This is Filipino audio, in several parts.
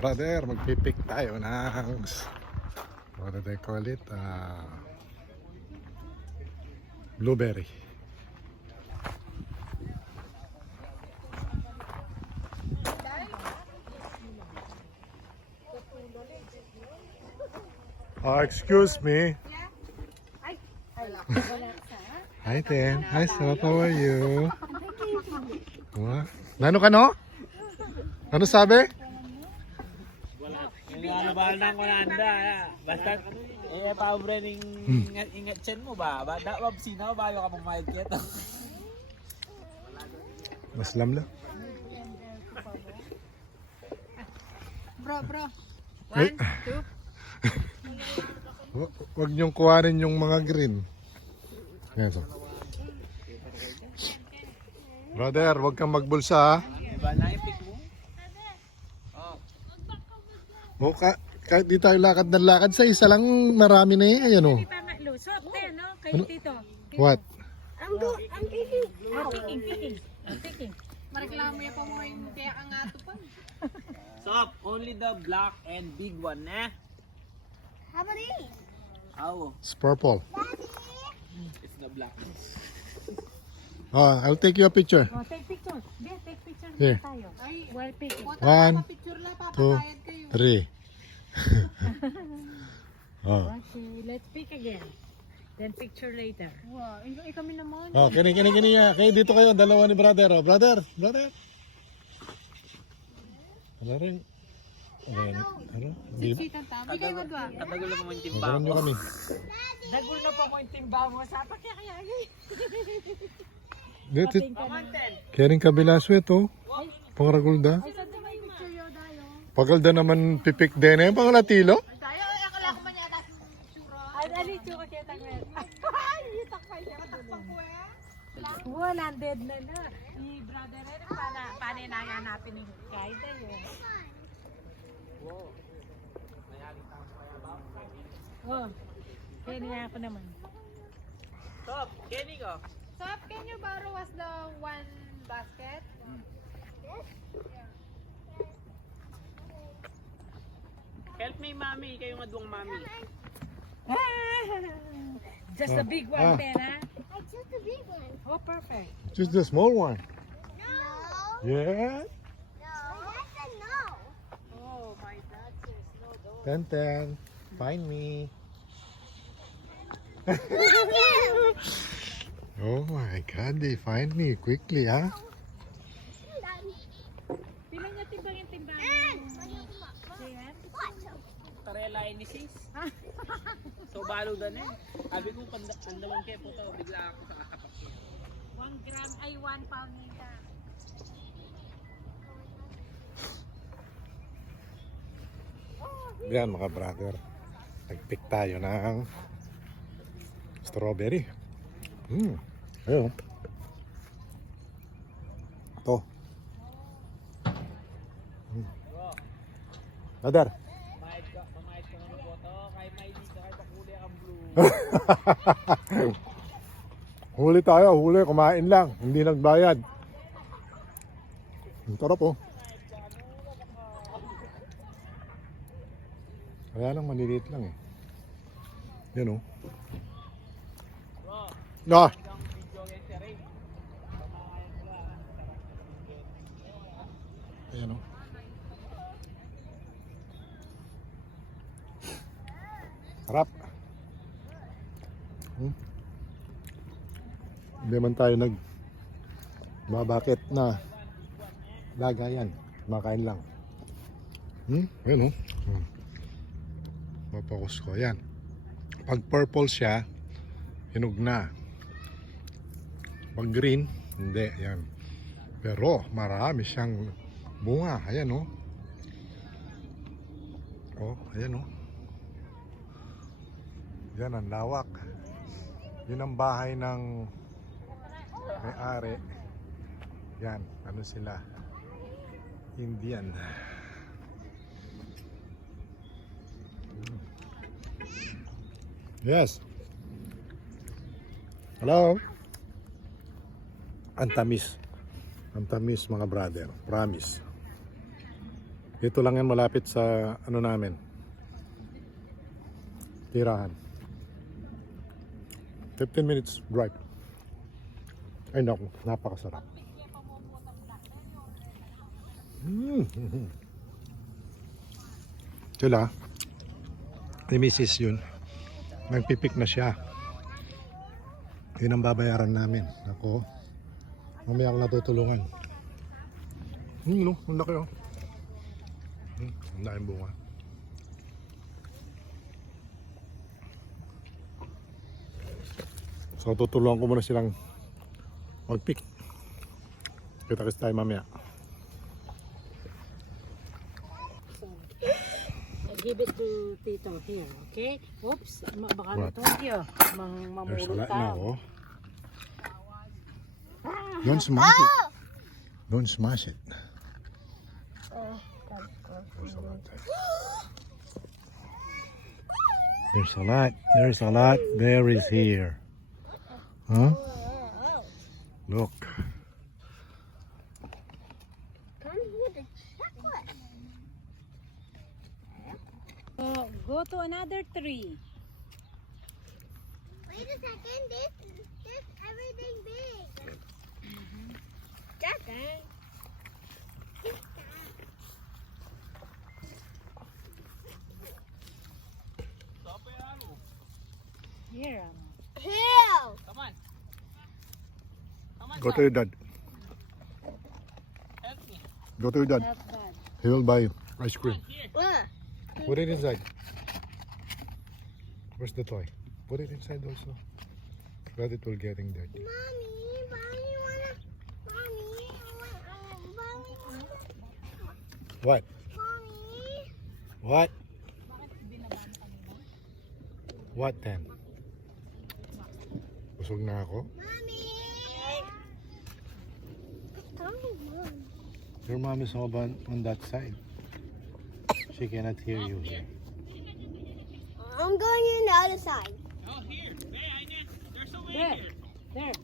Brother, magpipik tayo ng what do they call it? Ah, blueberry. Oh, excuse me. Hi, Ten. Hi, Sop. How are you? What? Nano ka no? Ano sabi? Yung ano ba nang kunanda, basta eh pabre ning ingat ingat chen mo ba? Ba da wab sina ba yo ka pumayag kito. Maslam lang. Bro, bro. One, two. Hu- Huwag niyong kuhanin yung mga green. Yan so. Brother, huwag kang magbulsa ha. Na yung pick mo? O, ka, kahit di tayo lakad ng lakad sa isa lang marami na eh. Ayan o. Tama, lusot. Te, no? Kay Ano? Tito. What? I'm go, I'm picking. Ah, picking. I'm picking. Mareklamo yung pa mo yung kaya ka nga to pa. Stop, only the black and big one, eh? How about these? How? It's purple. It's the black. Ah, I'll take you a picture. Oh, take picture. Be, take picture Here. tayo. Punta One, pa picture lang, two, three. oh. Okay, let's pick again. Then picture later. Wow, ikaw, ikaw kami naman. Oh, kini kini kini ya. Kayo dito kayo, dalawa ni brother. Oh, brother, brother. Ano rin? Ano? Ano? Di ba? Sweet ang tama. Bigay mo ba? Katagal mo yung timba Magalan nyo kami. Dagul na pa mo yung timba mo sa pakyakayagi. Pamanten. kaya rin kabila sweat oh. Pangragulda. Pagalda naman pipik din eh. Kaya ko eh. Wala, dead na na. Ni brother rin, paano, paano nanganapin ni kahit tayo. Oh, kaya niya ako naman. Stop, Kenny ko. Sop, can you borrow us the one basket? Help me, mami. Kayo nga duwang mami. Just a big one, Ah. then, ha? I chose the big one. Oh, perfect. Just the small one. No. Yeah. No. That's a no. Oh, my dad says no. Don't. Ten ten. Find me. oh my God, they find me quickly, ah. Pila niya timbang yung timbang. Tarela ni sis. So balo dan eh. Sabi ko panda andaman kay puto bigla ako sa niya. One gram, ay one pound na ka. Yan mga brother. Nagpick tayo ng strawberry. Hmm. Ayun. Ito. Hmm. Brother. Blue. huli tayo, huli. Kumain lang. Hindi nagbayad. Ang tarap oh. Kaya lang maliliit lang eh. Yan oh. Ah! Ang video kay si Ray. Ayan oh. Sarap. Hmm. Hindi man tayo nag babakit na lagayan. Makain lang. Hmm? Ayan oh. Hmm. Mapokus ko. Ayan. Pag purple siya, hinog na. Pag green, hindi. Ayan. Pero marami siyang bunga. Ayan oh. Oh, ayan oh. Yan ang lawak. Yun ang bahay ng may-ari. Yan, ano sila? Indian. Yes. Hello. Ang tamis. Ang tamis mga brother. Promise. Dito lang yan malapit sa ano namin. Tirahan. 15 minutes drive. Ay naku, napakasarap. Mm. Sila, ni Mrs. yun, nagpipik na siya. Yun ang babayaran namin. Ako, mamaya ako natutulungan. Hmm, no, ang laki oh. Ang laking bunga. So tutulungan ko muna silang mag-pick. Kita kasi tayo mamaya. Give it to Tito here, okay? Oops, baka What? natulyo. Mang ka. now, oh. Don't smash it. Don't smash it. There's a lot there. There's a lot. There's a lot berries here. Huh? Look. Come here the chocolate. Oh, go to another tree. Wait a second. This this everything big. Mm-hmm. Jacket. Eh? Here, um, Hill. Come on. Come on, Go to your dad. Help me. Go to your dad. help that. He will buy you ice cream. Here. What? Put it inside. Where's the toy? Put it inside also. But it will getting dirty. Mommy, mommy wanna. Mommy, I want. I want. Mommy. What? Mommy. What? What then? Busog na ako? Mommy. Mommy, mom. Your mom is over on, on that side. She cannot hear you here. I'm going in the other side. Oh, here. It. There's a way There. here. There.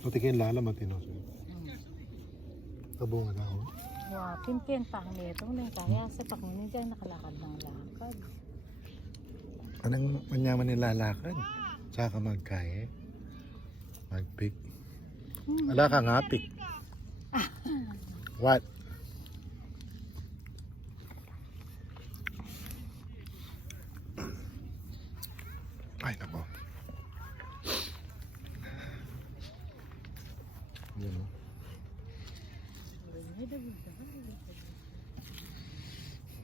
Patikin lala matino. Tabungan na ako. Wow, pinpin pa ang netong lang kaya sa pakunin dyan nakalakad ng lakad. Anong manyaman nilalakad? Saka magkaye? Magpick? Ala ka nga, pick. What? Ay, nako. Yan o.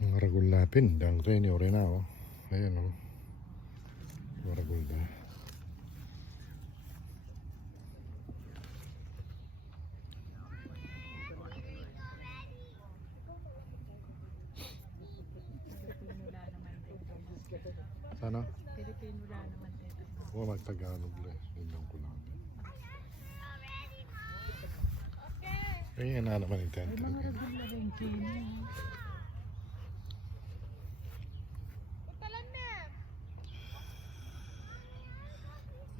Mga ragul lapin, dang treni ore na o. Ayan o. Sana? Pilipino lang naman dito. Oo, mag-Tagalog lang ko lang. Ganyan na naman yung tent. Mga ragul na rin kini.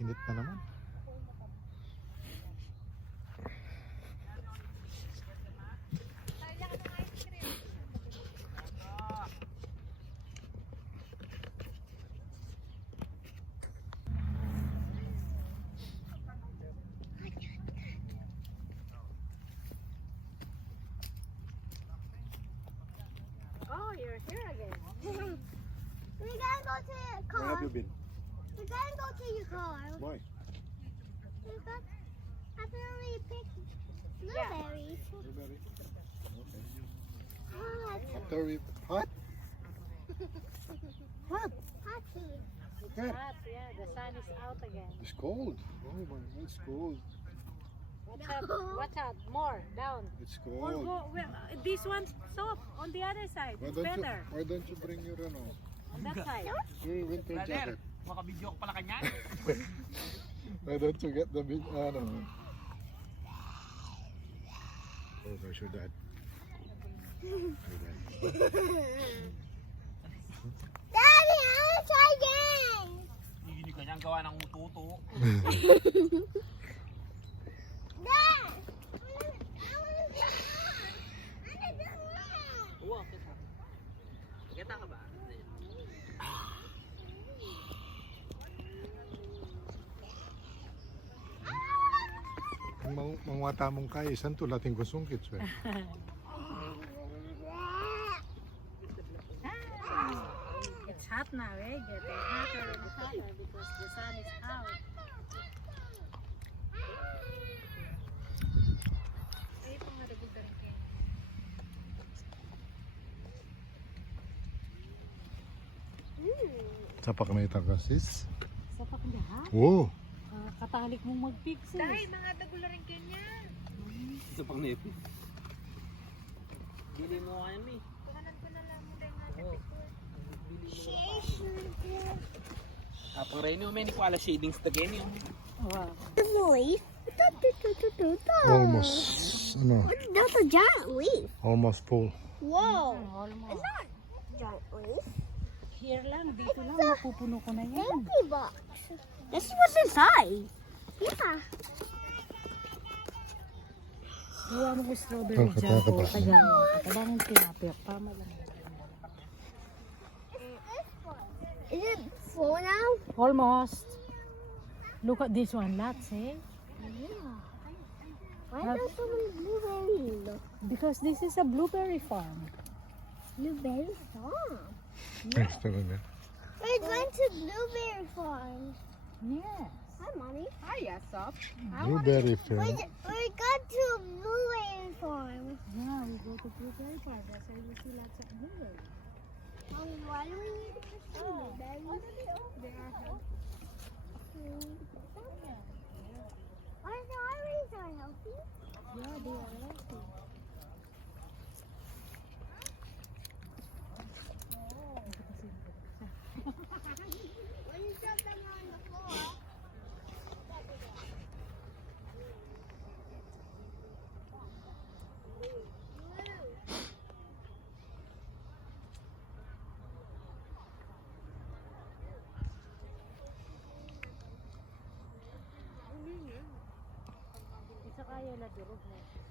Init na naman. Here again. We gotta go to your car. Where have you been? We gotta go to your car. Why? We got. After we pick blueberries. Hot. After we... Hot? Hot. Hot tea. It's Yeah. hot, yeah. The sun is out again. It's cold. Oh my God, it's cold. What's up? What's up? More down. It's Or cold. go. Well, uh, this one's soft on the other side. Why It's don't you, better why don't you bring your ano, on that side. your winter Brother, jacket? makabidyo ko pala kanya. Why don't you get the big ano? Oh, there's your dad. Your dad. Daddy, I wanna try again. Hindi kanyang gawa ng tuto. Dad. I wanna, I wanna try. Kita ka ba? Ang mang mangwata mong kay isan to lating kusungkit so. It's hot now, eh? Getting hotter and hotter because the sun is out. Sapak na itakasis. Sapak na ha? Wow. Ah, katalik mong mag-fix eh. Dahil mga dagula rin kanya. Isa pang nepi. Bili mo kami. Tuhanan ko na lang mo din nga. Oo. Ah, pang Reno, may hindi ko alas shadings na ganyan. Wow. The leaf. Almost. Ano? That's a giant leaf. Almost full. Whoa. Almost. not giant leaf. Here lang, dito lang, mapupuno ko na yan. Empty box. Let's see what's inside. Yeah. Gawa mo ko strawberry Ang jam ko. katakot. Kaya, kadang tinapik. Tama lang. Is it full now? Almost. Look at this one, lots eh. Yeah. Why are there so many blueberries? Because this is a blueberry farm. Blueberry farm. Extra na niya. We're going to blueberry farm. Yes. Hi, mommy. Hiya, Sop. Blueberry We film. we got to blueberry farm. Yeah, we go to blueberry farm. That's why we see lots of blueberry. Mommy, um, why do we need to put some blueberries? Oh, they are healthy. Our strawberries are healthy. Yeah, they are healthy. Kaya